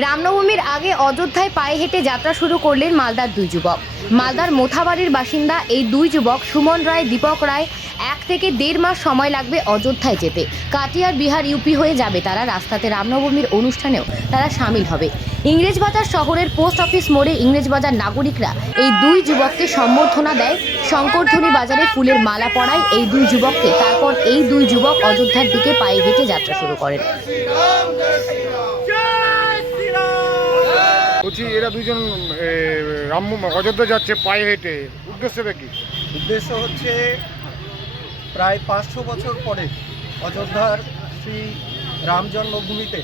রামনবমীর আগে অযোধ্যায় পায়ে হেঁটে যাত্রা শুরু করলেন মালদার দুই যুবক। মালদার মোথাবাড়ির বাসিন্দা এই দুই যুবক সুমন রায়, দীপক রায় 1 থেকে 1.5 মাস সময় লাগবে অযোধ্যায় যেতে। কাটিয়ার বিহার ইউপি হয়ে যাবে তারা। রাস্তাতে রামনবমীর অনুষ্ঠানেও তারা সামিল হবে। ইংরেজবাজার শহরের পোস্ট অফিস মোড়ে ইংরেজবাজার নাগরিকরা এই দুই যুবককে সম্বর্ধনা দেয়। শঙ্করধ্বনি বাজারে ফুলের মালা পরায় এই দুই যুবককে। তারপর এই দুই যুবক অযোধ্যার দিকে পায়ে হেঁটে যাত্রা শুরু করেন। বলছি এরা দুজন রাম অযোধ্যা যাচ্ছে পায়ে হেঁটে, উদ্দেশ্যটা কি? উদ্দেশ্য হচ্ছে প্রায় 500 বছর পরে অযোধ্যার শ্রী রাম জন্মভূমিতে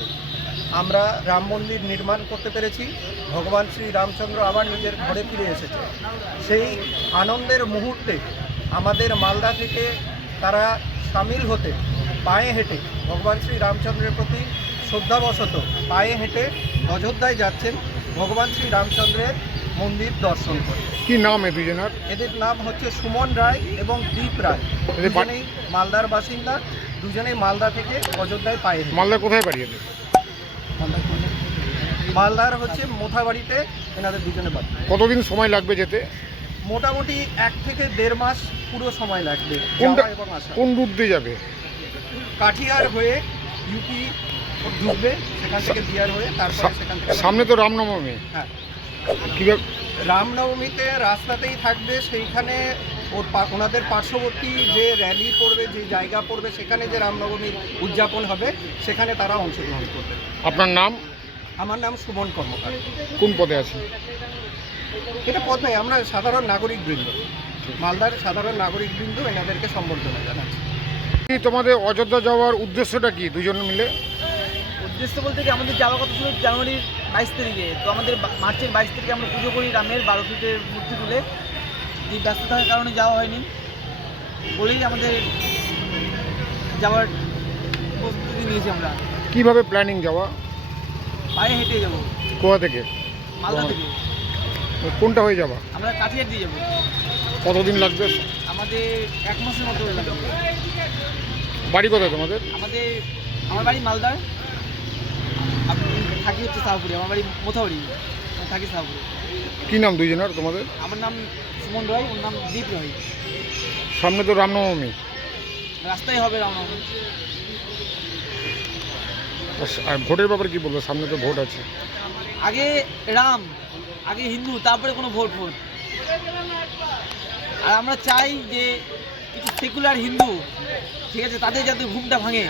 আমরা রাম মন্দির নির্মাণ করতে পেরেছি। ভগবান শ্রী রামচন্দ্র আবার নিজের ঘরে ফিরে এসেছে। সেই আনন্দের মুহূর্তে আমাদের মালদা থেকে তারা সামিল হতে পায়ে হেঁটে ভগবান শ্রী রামচন্দ্রের প্রতি শ্রদ্ধাবশত পায়ে হেঁটে অযোধ্যায় যাচ্ছেন ভগবান শ্রী রামচন্দ্রের মন্দির দর্শন করে। কি নাম এ দুজনের? এদের নাম হচ্ছে সুমন রায় এবং দীপ রায়। দুজনেই মালদার বাসিন্দা, দুজনেই মালদা থেকে অযোধ্যায় পায়ে হেঁটে। মালদা কোথায় বাড়ি এদের? মালদার হচ্ছে মোথাবাড়িতে এনাদের দুজনে বাড়ি। কতদিন সময় লাগবে যেতে? মোটামুটি 1 থেকে 1.5 মাস পুরো সময় লাগবে। কোন রুট দিয়ে যাবে? কাঠিয়ার হয়ে ইউপি ঢুকবে, সেখান থেকে বিহার হয়ে তারপরে সেখান থেকে সামনে তো রামনবমী। হ্যাঁ, কিভাবে? রামনবমীতে রাস্তাতেই থাকবে। সেইখানে ওনাদের পার্শ্ববর্তী যে র্যালি পড়বে, যে জায়গা পড়বে, সেখানে যে রামনবমীর উদযাপন হবে সেখানে তারা অংশগ্রহণ করবে। আপনার নাম? আমার নাম সুমন কর্মকার। কোন পদে আছে? এটা পদ নয়, আমরা সাধারণ নাগরিকবৃন্দ, মালদার সাধারণ নাগরিকবৃন্দ এনাদেরকে সম্বর্ধনা জানাচ্ছি। তোমাদের অযোধ্যা যাওয়ার উদ্দেশ্যটা কি দুজন মিলে? উদ্দেশ্য বলতে কি, আমাদের যাওয়ার কথা ছিল জানুয়ারির 22 তারিখে। তো আমাদের মার্চের 22 তারিখে আমরা পুজো করি রামের 12 ফিটের মূর্তি তুলে। এই ব্যস্ত থাকার কারণে যাওয়া হয়নি বলেই আমাদের যাওয়ার প্রস্তুতি নিয়েছি আমরা। কিভাবে প্ল্যানিং যাওয়া? পায়ে হেঁটে যাবো। কোথা থেকে? মালদা থেকে। কোনটা হয়ে যাবা? আমরা কাঠিয়ার দিয়ে যাবো। কতদিন লাগবে? আমাদের 1 মাসের মতো লাগবে। বাড়ি কোথায় তোমাদের? আমার বাড়ি মালদার, আমি থাকি হচ্ছে শাহপুরে। আমার বাড়ি মোথাবাড়ি, থাকি শাহপুরে। কি নাম দুইজনের তোমাদের? আমার নাম সুমন রায়, ওর নাম দীপ রায়। সামনে তো রামনবমী, রাস্তায় হবে রামনবমী। আর ভোটের ব্যাপারে কি বলবো? সামনে তো ভোট আছে। আগে রাম, আগে হিন্দু, তারপরে কোনো ভোট। আর আমরা চাই যে কিছু সেকুলার হিন্দু, ঠিক আছে, তাদের যাতে ঘুমটা ভাঙে।